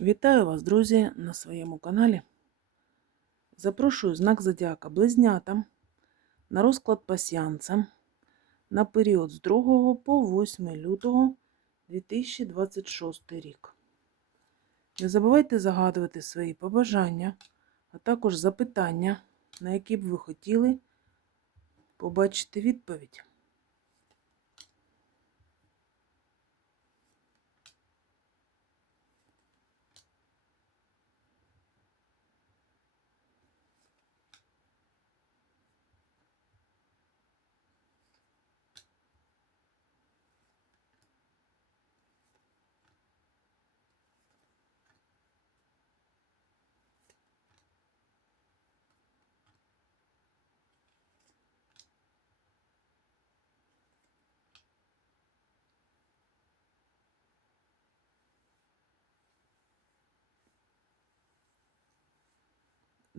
Вітаю вас, друзі, на своєму каналі. Запрошую знак Зодіака Близнятам на розклад пасіянця на період з 2 по 8 лютого 2026 рік. Не забувайте загадувати свої побажання, а також запитання, на які б ви хотіли побачити відповідь.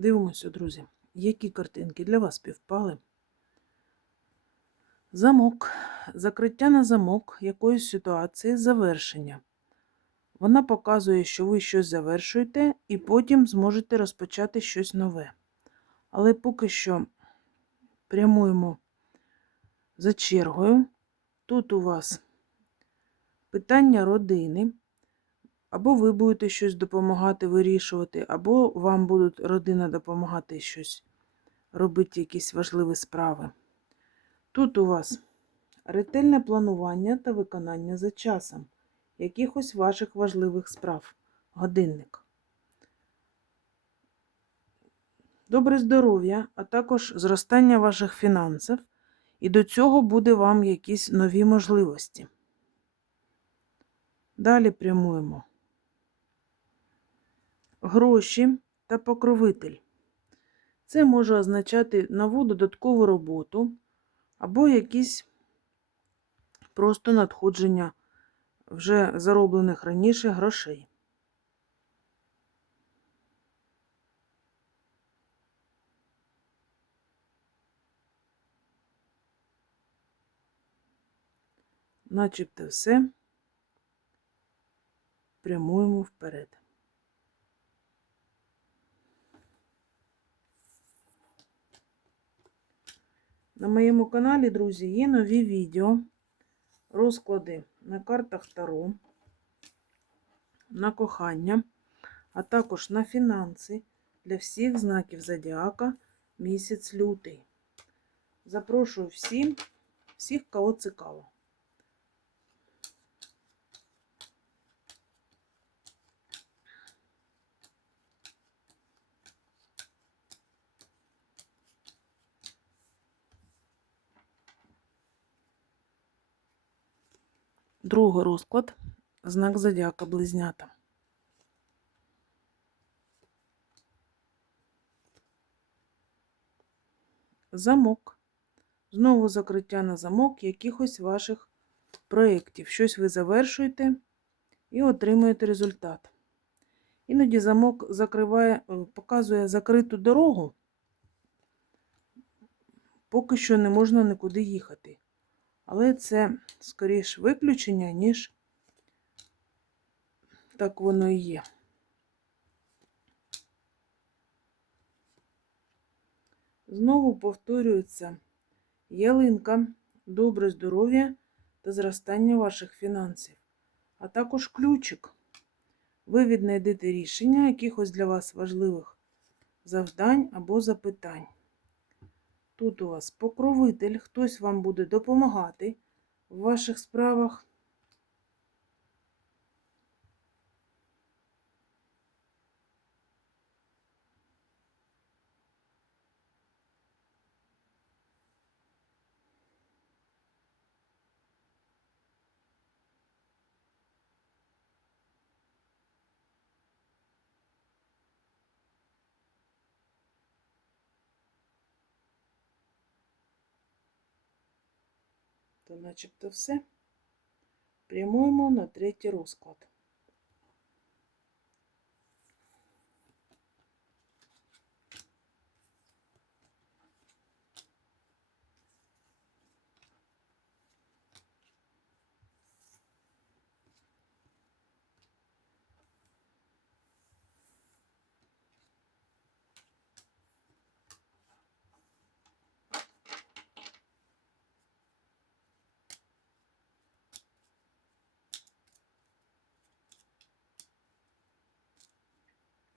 Дивимося, друзі, які картинки для вас співпали. Замок, закриття на замок якоїсь ситуації, завершення. Вона показує, що ви щось завершуєте, і потім зможете розпочати щось нове. Але поки що прямуємо за чергою. Тут у вас питання родини. Або ви будете щось допомагати вирішувати, або вам будуть родина допомагати щось робити, якісь важливі справи. Тут у вас ретельне планування та виконання за часом якихось ваших важливих справ. Годинник. Добре здоров'я, а також зростання ваших фінансів. І до цього буде вам якісь нові можливості. Далі прямуємо гроші та покровитель. Це може означати нову додаткову роботу або якісь просто надходження вже зароблених раніше грошей. Начебто все прямуємо вперед. На моєму каналі, друзі, є нові відео, розклади на картах Таро, на кохання, а також на фінанси для всіх знаків Зодіака місяць лютий. Запрошую всім, всіх, кого цікаво. Другий розклад знак зодіака близнята. Замок. Знову закриття на замок якихось ваших проєктів. Щось ви завершуєте і отримуєте результат. Іноді замок закриває, е, показує закриту дорогу, поки що не можна нікуди їхати. Але це скоріш виключення, ніж так воно і є. Знову повторюється ялинка, добре здоров'я та зростання ваших фінансів, а також ключик. Ви віднайдете рішення якихось для вас важливих завдань або запитань. Тут у вас покровитель, хтось вам буде допомагати в ваших справах. То начебто все. Прямуємо на третій розклад.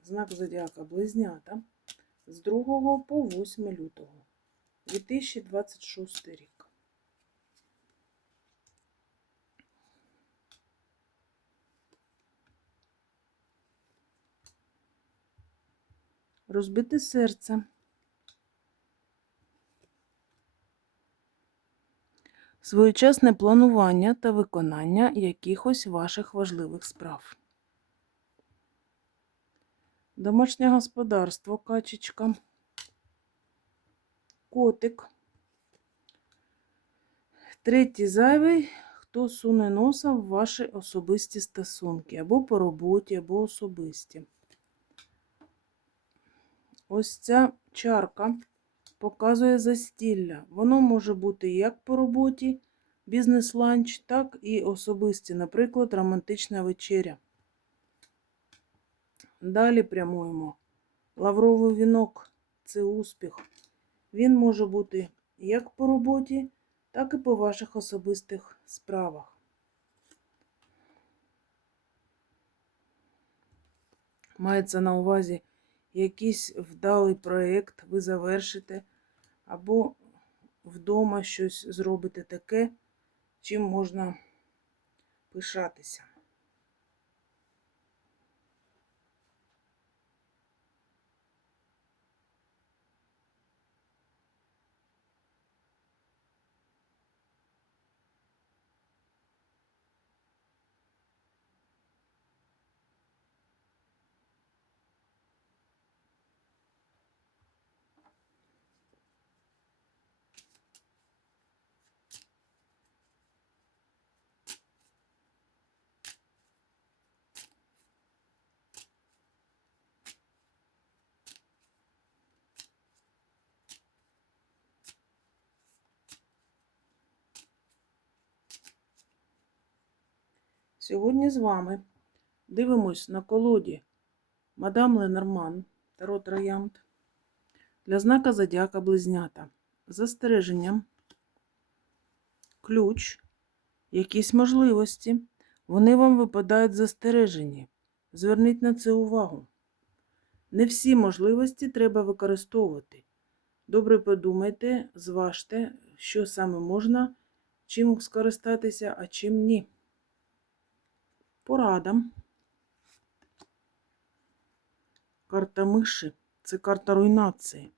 Знак Зодіака Близнята з 2 по 8 лютого 2026 рік. Розбите серце. Своєчасне планування та виконання якихось ваших важливих справ. Домашнє господарство, качечка, котик. Третій зайвий, хто суне носа в ваші особисті стосунки, або по роботі, або особисті. Ось ця чарка показує застілля. Воно може бути як по роботі, бізнес-ланч, так і особисті, наприклад, романтична вечеря. Далі прямуємо. Лавровий вінок це успіх. Він може бути як по роботі, так і по ваших особистих справах. Мається на увазі якийсь вдалий проєкт ви завершите, або вдома щось зробите таке, чим можна пишатися. Сьогодні з вами дивимось на колоді Мадам Ленорман Таро Троянд для знака Зодіака Близнята. Застереженням, ключ, якісь можливості. Вони вам випадають застережені. Зверніть на це увагу. Не всі можливості треба використовувати. Добре подумайте, зважте, що саме можна, чим скористатися, а чим ні. Порада. Карта миші це карта руйнації.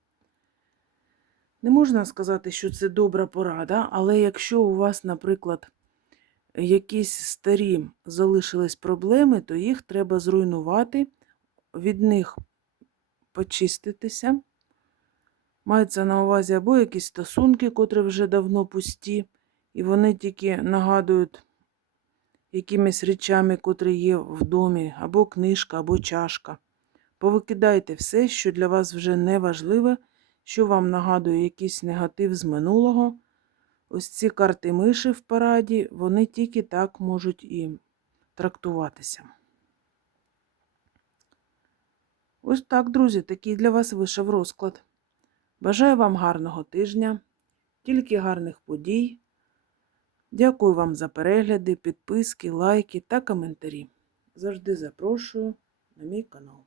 Не можна сказати, що це добра порада, але якщо у вас, наприклад, якісь старі залишились проблеми, то їх треба зруйнувати, від них почиститися. Мається на увазі або якісь стосунки, котрі вже давно пусті, і вони тільки нагадують якимись речами, котрі є в домі, або книжка, або чашка. Повикидайте все, що для вас вже не важливе, що вам нагадує якийсь негатив з минулого. Ось ці карти миші в параді, вони тільки так можуть і трактуватися. Ось так, друзі, такий для вас вийшов розклад. Бажаю вам гарного тижня, тільки гарних подій. Дякую вам за перегляди, підписки, лайки та коментарі. Завжди запрошую на мій канал.